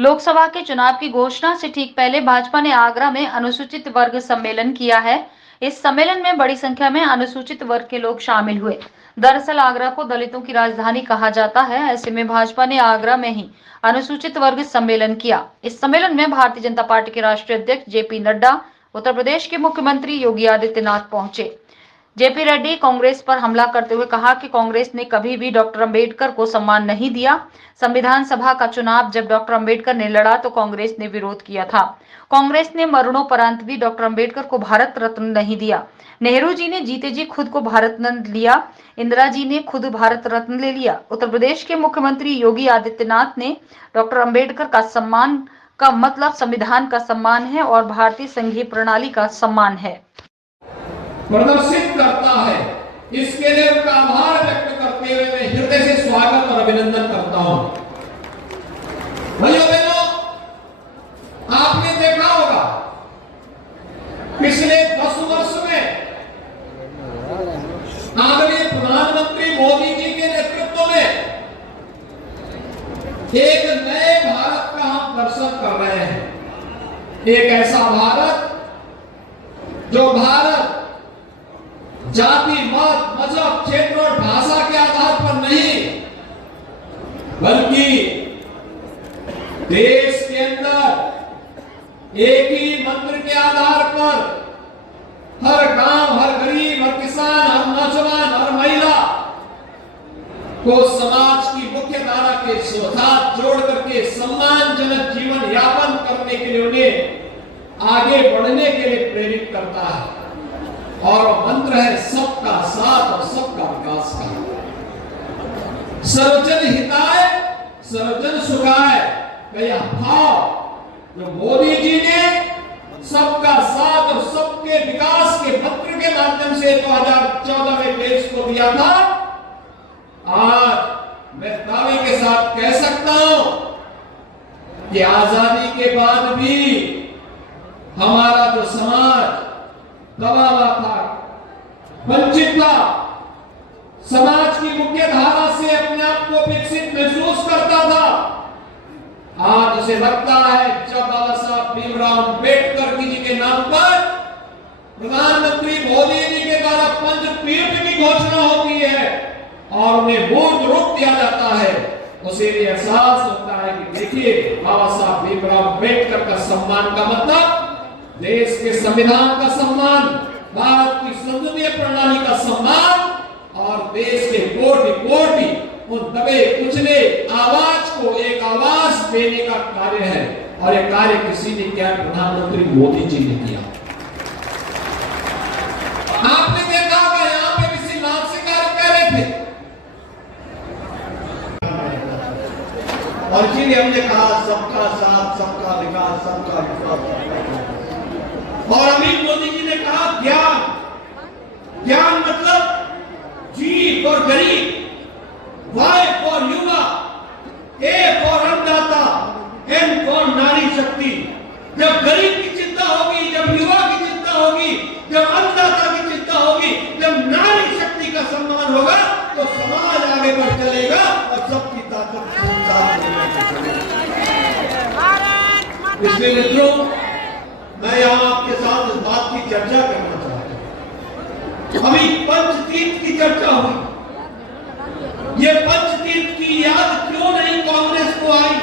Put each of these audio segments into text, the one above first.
लोकसभा के चुनाव की घोषणा से ठीक पहले भाजपा ने आगरा में अनुसूचित वर्ग सम्मेलन किया है। इस सम्मेलन में बड़ी संख्या में अनुसूचित वर्ग के लोग शामिल हुए। दरअसल आगरा को दलितों की राजधानी कहा जाता है। ऐसे में भाजपा ने आगरा में ही अनुसूचित वर्ग सम्मेलन किया। इस सम्मेलन में भारतीय जनता पार्टी के राष्ट्रीय अध्यक्ष जेपी नड्डा, उत्तर प्रदेश के मुख्यमंत्री योगी आदित्यनाथ पहुंचे। जेपी रेड्डी कांग्रेस पर हमला करते हुए कहा कि कांग्रेस ने कभी भी डॉक्टर अंबेडकर को सम्मान नहीं दिया। संविधान सभा का चुनाव जब डॉक्टर अंबेडकर ने लड़ा तो कांग्रेस ने विरोध किया था। कांग्रेस ने मरणोपरांत भी डॉक्टर अंबेडकर को भारत रत्न नहीं दिया। नेहरू जी ने जीते जी खुद को भारत रत्न लिया, इंदिरा जी ने खुद भारत रत्न ले लिया। उत्तर प्रदेश के मुख्यमंत्री योगी आदित्यनाथ ने डॉक्टर अंबेडकर का सम्मान का मतलब संविधान का सम्मान है और भारतीय संघीय प्रणाली का सम्मान है, प्रदर्शित करता है। इसके लिए उनका आभार व्यक्त करते हुए मैं हृदय से स्वागत और अभिनंदन करता हूं। भाइयों बहनों, आपने देखा होगा पिछले 10 वर्ष में आदरणीय प्रधानमंत्री मोदी जी के नेतृत्व में एक नए भारत का हम दर्शन कर रहे हैं। एक ऐसा भारत जो भारत जाति, मत, मजहब, क्षेत्र और भाषा के आधार पर नहीं, बल्कि देश के अंदर एक ही मंत्र के आधार पर हर गांव, हर गरीब, हर किसान, हर नौजवान, हर महिला को समाज की मुख्य धारा के साथ जोड़ करके सम्मानजनक जीवन यापन करने के लिए उन्हें आगे बढ़ने के लिए प्रेरित करता है। और मंत्र है सबका साथ और सबका विकास का। सर्वजन हिताय सर्वजन सुखाय का यह भाव जो मोदी जी ने सबका साथ और सबके विकास के मंत्र के माध्यम से 2014 में देश को दिया था, आज मैं दावे के साथ कह सकता हूं कि आजादी के बाद भी हमारा जो समाज दबा हुआ था, वंचित था, समाज की मुख्य धारा से अपने आप को विकसित महसूस करता था, आज उसे लगता है जब बाबा साहब भीमराव अंबेडकर जी के नाम पर प्रधानमंत्री मोदी जी के द्वारा पंच तीर्थ की घोषणा होती है और उन्हें मूर्त रूप दिया जाता है, उसे भी एहसास होता है कि देखिए बाबा साहब भीमराव अंबेडकर का सम्मान का मतलब देश के संविधान का सम्मान, भारत की संसदीय प्रणाली का सम्मान और देश के कोटि कोटि उन दबे कुचले आवाज को एक आवाज देने का कार्य है। और ये कार्य किसी ने किया, प्रधानमंत्री मोदी जी ने किया। आपने देखा होगा यहाँ पे किसी नाथ से कार्य कर रहे थे और इसीलिए हमने कहा सबका साथ, सबका विकास, सबका विकास। और अमित मोदी जी ने कहा ज्ञान, ज्ञान मतलब जी फॉर गरीब, वाई फॉर युवा, ए फॉर अन्नदाता, एन फॉर नारी शक्ति। जब गरीब की चिंता होगी, जब युवा की चिंता होगी, जब अन्नदाता की चिंता होगी, जब नारी शक्ति का सम्मान होगा तो समाज आगे बढ़ चलेगा और सबकी ताकत इसलिए मित्रों, मैं यहाँ आपके साथ इस बात की चर्चा करना चाहता हूँ। अभी पंचतीर्थ की चर्चा हुई। ये पंचतीर्थ की याद क्यों नहीं कांग्रेस को आई?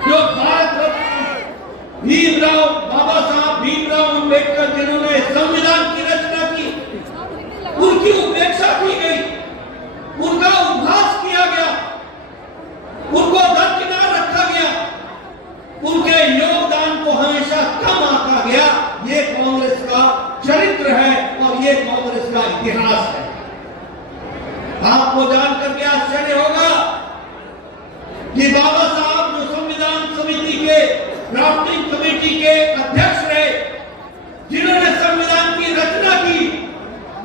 जो भारत रत्न भीमराव, बाबा साहब भीमराव अंबेडकर जिन्होंने संविधान की रचना की, उनकी उपेक्षा की गई, उनका उपहास किया गया, उनको दरकिनार रखा गया, उनके योगदान को हमेशा कम आंका गया। ये कांग्रेस का चरित्र है और ये कांग्रेस का इतिहास है। आपको जानकर के आश्चर्य होगा कि बाबा साहब जो संविधान समिति के ड्राफ्टिंग कमेटी के अध्यक्ष रहे, जिन्होंने संविधान की रचना की,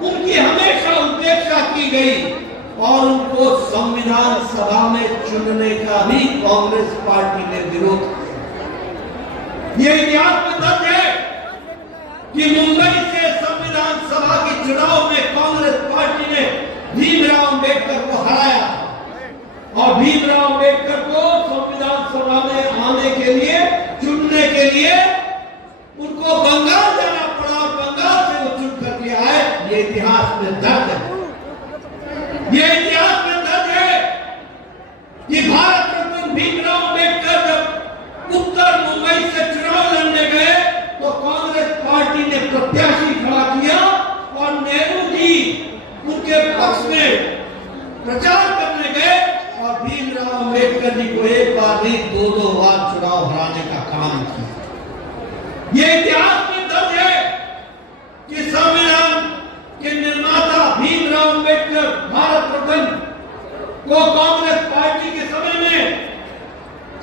उनकी हमेशा उपेक्षा की गई और उनको संविधान सभा में चुनने का भी कांग्रेस पार्टी ने विरोध किया। ये इतिहास में दर्ज है कि मुंबई से संविधान सभा के चुनाव में कांग्रेस पार्टी ने भीमराव अंबेडकर को हराया और भीमराव अंबेडकर को संविधान सभा में बनाने के लिए, चुनने के लिए उनको बंगाल जाना पड़ा और बंगाल से वो चुन करके आए। ये इतिहास में दर्ज है, ये इतिहास में दर्ज है कि भारत रत्न भीमराव अम्बेडकर जब उत्तर मुंबई से चुनाव लड़ने गए तो कांग्रेस पार्टी ने प्रत्याशी खड़ा किया और नेहरू जी उनके पक्ष में प्रचार करने गए और भीमराव अम्बेडकर जी को एक बार नहीं 2-2 बार चुनाव हराने का काम किया। ये इतिहास में दर्ज है कि संविधान के निर्माता भीमराव अम्बेडकर भारत रत्न को कांग्रेस पार्टी के समय में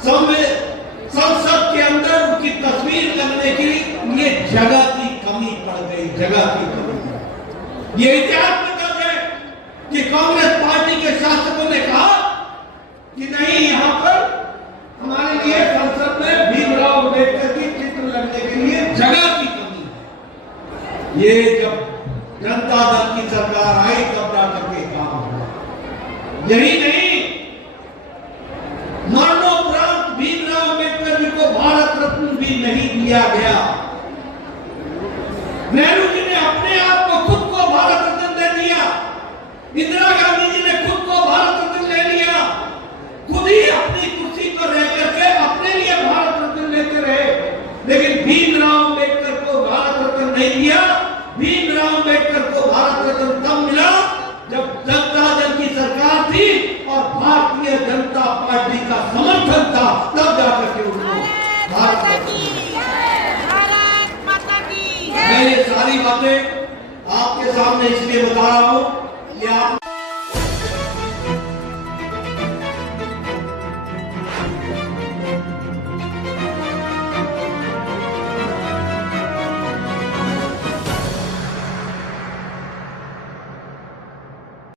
संसद के अंदर उनकी तस्वीर करने के लिए जगह की कमी पड़ गई, जगह की कमी। ये इतिहास में दर्ज है कि कांग्रेस पार्टी के शासकों ने कहा कि नहीं, यहां पर हमारे लिए संसद में भीमराव अम्बेडकर की चित्र लगने के लिए जगह की कमी है। ये जब जनता दल की सरकार आई तब जाकर के काम हुआ। यही नहीं, मरणोपरांत भीमराव अम्बेडकर जी को भारत रत्न भी नहीं दिया गया। नेहरू जी ने अपने आप को खुद को भारत रत्न दे दिया, इंदिरा गांधी जी ने खुद को भारत रत्न ले लिया, खुद ही अपनी कुर्सी पर रह करके अपने लिए भारत रत्न लेते रहे, लेकिन भीमराव अम्बेडकर को भारत रत्न नहीं दिया। भीमराव अम्बेडकर को भारत रत्न तब मिला जब जनता दल की सरकार थी और भारतीय जनता पार्टी का समर्थन था, तब जाकर के उनको भारत रत्न। मैं ये सारी बातें आपके सामने इसलिए बता रहा हूं